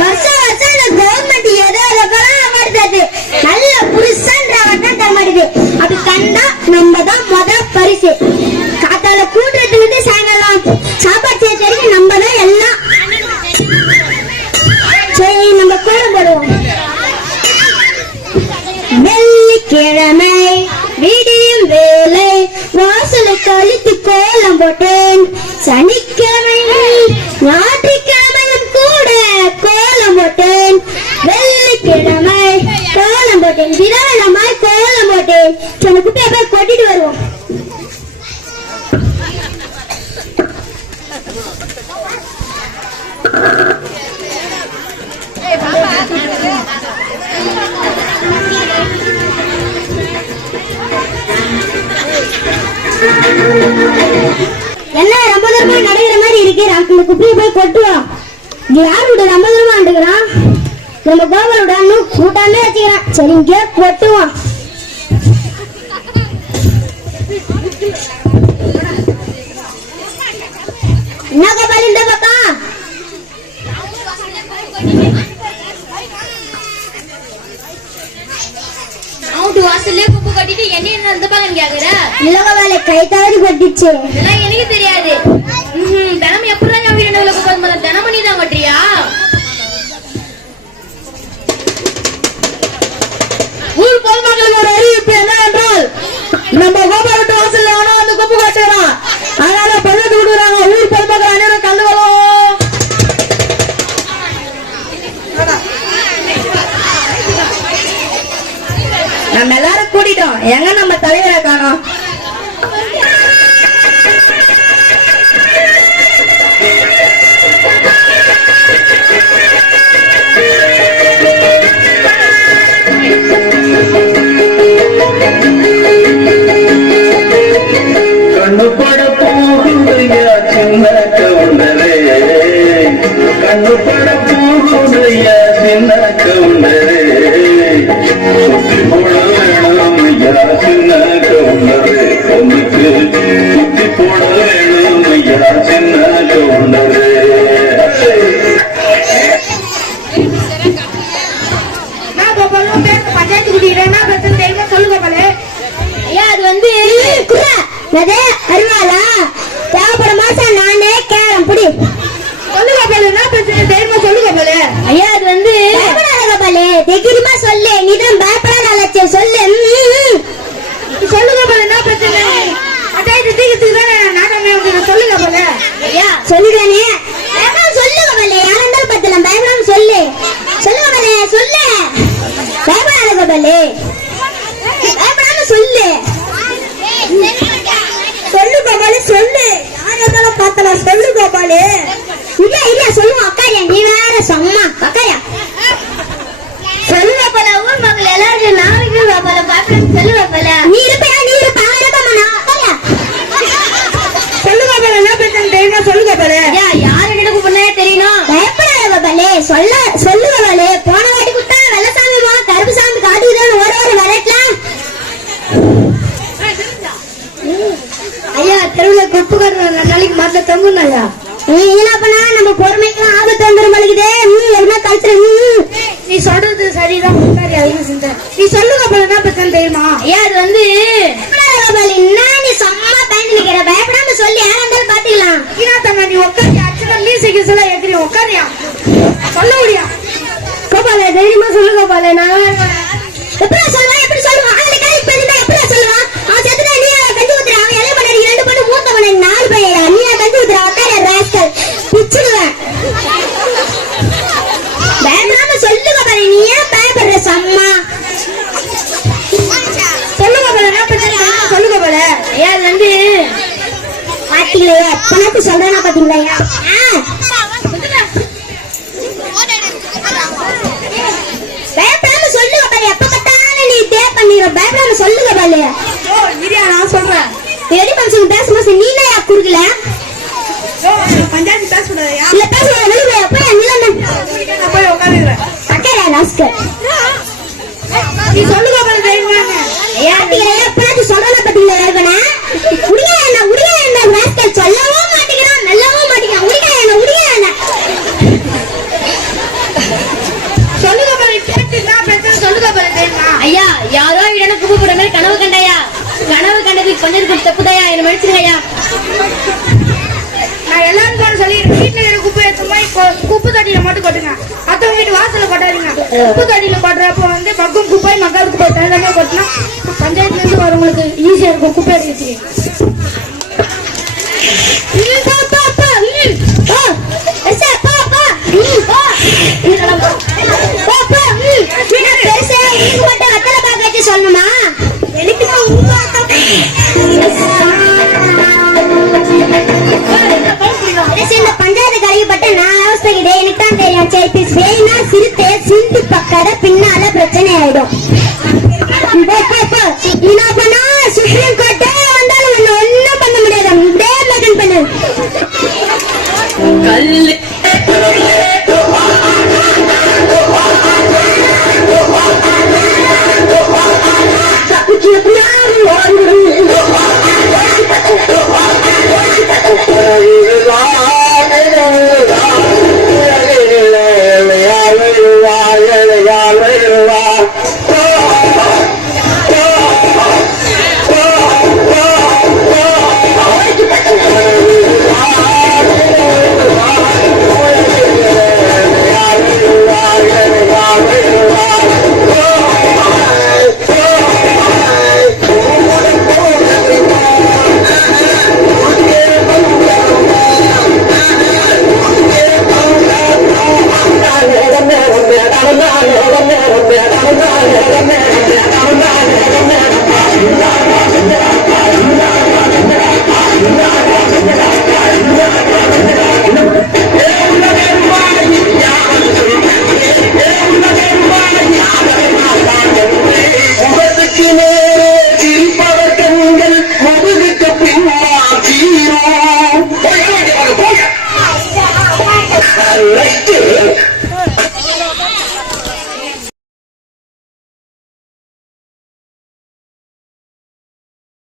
வருஷம் வருஷம் இந்த கவர்மெண்ட் ஏதோ அமர்ந்தது நல்ல புருஷன்ற வட்டம் தமாடுது. அப்படி கண்டா நம்ம தான் பரிசு. காத்தால கூட்டுறதுக்கு சாயங்காலம் சாப்பாடு செய்ய வரைக்கும் நம்ம தான் எல்லாம் சரி. நம்ம கோலம் போடுவோம். வெள்ளிக்கிழமை விடியும் வேலை வாசலை கழித்து கோலம் போட்டேன். சனிக்கிழமை ஞாயிற்றுக்கிழமையும் கூட கோலம் போட்டேன். வெள்ளிக்கிழமை கோலம் போட்டேன். விதவிதமாய் கோலம் போட்டேன். சின்ன குட்டியை போய் கொட்டிட்டு வருவோம். என்ன ரொம்ப தூரமா நடைகிற மாதிரி இருக்கு. அந்த குப்பியை போய் கொட்டுவோம். யாரோட ரொம்ப தூரமா ஆண்டுக்கிறான். நம்ம கோபாலோட கூட்டாமே வச்சுக்கிறான். சரி இங்கே கொட்டுவோம். என்ன கோபால் இந்த பக்கம் வாசல்லே குப்பு கட்டிட்டு என்ன அந்த பக்கம் கேக்குற? இல்லங்க வேலை கை தவறி கொட்டிச்சு. இதெல்லாம் எனக்கு தெரியாது. தினமும் எப்படிதான் என் வீடு நடுவுல குப்பை தினமும் நீ தான் கட்டுறியா? ஊர் பொதுமக்களுக்கு ஒரு அறிவிப்பு என்னவென்றால் நம்ம கோபாலட்டு வாசல்ல ஆனா அந்த குப்பு கட்டுறான். அதனால பதவி விடுறாங்க. ஊர் பொதுமக்கள் அனைவரும் கண்டுகளும் நம்ம எல்லாரும் கூட்டிட்டோம். எங்க நம்ம தலைவரை காணோம். கண்ணு பட போகுதையா சின்ன கவுண்டரே, கண்ணு பட போகுதையா சின்ன கவுண்டரே, சுத்தி போட வேணும் ஐயா சின்ன கவுண்டரே, பொண்ணுக்கு சுத்தி போட வேணும் ஐயா சின்ன கவுண்டரே. பஞ்சாயத்து குடிக்கிறேன் சொல்லுங்க போல. ஐயா அது வந்து அருவாளா தேவைப்பட மாசம் நானே கேரம் புடி சொல்லுங்க போல. என்ன பிரச்சனை தைரியமா சொல்லுங்க போல. ஐயா அது வந்து பாலே தைரியமா சொல்லு. நீதான் பயப்படாத சொல்லு. சொல்லுங்க போல. என்ன பிரச்சனை பஞ்சாயத்து தீர்த்துக்கு தானே நாடகம் சொல்லுங்க போல. ஐயா சொல்லுதானே சொல்லுங்க போல. யாரெண்டாலும் பத்தலாம் பயப்படாம சொல்லு. சொல்லுங்க போல சொல்லு. பயப்படாத போலே பயப்படாம சொல்லு. சொல்லு கோபாலு சொல்லு. யார் இருந்தாலும் பார்த்தலாம் சொல்லு கோபாலு. இல்ல இல்ல சொல்லுவோம். அக்காரியா நீ வேற சொன்னா அக்காரியா சொல்லுவ போல. ஊர் மக்கள் எல்லாரும் நாளைக்கு போல பாப்பா சொல்லுவ போல. நீ இருப்பா நீ இருப்பா அக்காரியா சொல்லுங்க போல. என்ன பிரச்சனை தெரியுமா சொல்லுங்க போல. யார் எனக்கு பண்ணே தெரியணும். பயப்படாத கோபாலு சொல்ல சொல்லுங்க போல. போன வாட்டி குட்டா வெள்ளசாமி கருப்பு சாமி காட்டுதான் ஒரு ஒரு விளையாடலாம். ஐயா தெருவுல குப்பு கட்டுற நாளைக்கு மத்த தொங்குங்க ஐயா. என்ன பண்ணா நம்ம பொறுமைக்கெல்லாம் ஆபத்து வந்துடும் பழகுதே. என்ன கழிச்சு நீ சொல்றது சரிதான். நீ சொல்லுங்க போல. என்ன பிரச்சனை தெரியுமா? ஐயா அது வந்து என்ன நீ சும்மா பயந்து நிக்கிற. பயப்படாம சொல்லி யாரா இருந்தாலும் பாத்துக்கலாம். ஏன்னா தங்க நீ உட்காரியா அச்சுதான் மியூசிக் எல்லாம் ஏக்கிறீ உட்காரியா சொல்ல முடியா கோபால தைரியமா சொல்லு கோபால. நான் எப்படி சொல்லுவான் எப்படி சொல்லுவான் அதுல காலேஜ் போயிருந்தா எப்படி சொல்லுவான். அவன் செத்துட்டா நீ கஞ்சி ஊத்துற. அவன் எல்லாம் பண்ணி 2 பண்ணி மூத்த பண்ணி 4 பையன் நீ கஞ்சி ஊத்துற. உட்கார ராஸ்கல் பிச்சுடுவேன். பயப்படாம சொல்லு கோபால. நீ ஏன் பயப்படுற சம்மா சொல்லுங்க போல. என்ன பிரச்சனை சொல்லுங்க போல. ஐயா அது வந்து பாத்தீங்களா பணத்து சொல்றேன்னா பாத்தீங்களா. பயப்படாம சொல்லுங்க பாரு. எப்ப பார்த்தாலும் நீ பே பண்ணிடுற. பயப்படாம சொல்லுங்க பாரு. நான் சொல்றேன் ரெடி ஃபங்க்ஷன் பேசும்போது நீ என்ன குறுக்கல பஞ்சாயத்து பேசக்கூடாது. இல்ல பேசக்கூடாது. வெளியே போய் நிலங்க போய் உட்காந்துக்கிறேன். அக்கா லாஸ்கர் நீ சொல்லுங்க பாரு. தெரியுமா எப்ப சொல்றத பாத்தீங்களா இருக்கனா உடியா என்ன லாஸ்கர் சொல்லவும் மாட்டேங்கிறான். நல்லாவும் மாட்டேங்கிறான். உடியா என்ன யாரோ வீடு குப்பை போடுற மாதிரி கனவு கண்டாயா? கனவு கண்டதுக்கு கொஞ்சம் தப்புதாயா? என்ன மன்னிச்சிருங்கய்யா. நான் எல்லாரும் சொல்லி வீட்டுல இருக்கிற குப்பை எடுத்த மாதிரி குப்பை தொட்டியில மட்டும் கொட்டுங்க. மத்தவங்க வீட்டு வாசல்ல கொட்டாதீங்க. குப்பை தொட்டியில கொட்டுறப்ப வந்து மக்கும் குப்பை மக்கள் குப்பை தனித்தனியா கொட்டினா பஞ்சாயத்துல இருந்து வரவங்களுக்கு ஈஸியா இருக்கும் குப்பை எடுத்து. சொல்லணுமா? எனக்கு இந்த பஞ்சாயத்து கழிவுப்பட்ட நான் அவஸ்தைக்கிட்டே எனக்கு தான் தெரியும். சரி வேணா சிறுத்தை சிந்து பக்கட பின்னால பிரச்சனை ஆயிடும். என்ன பண்ணா சுப்ரீம் கோர்ட்டே வந்தாலும் ஒன்னும் பண்ண முடியாது. மெயின்டைன் பண்ணு. கல்லு Come on.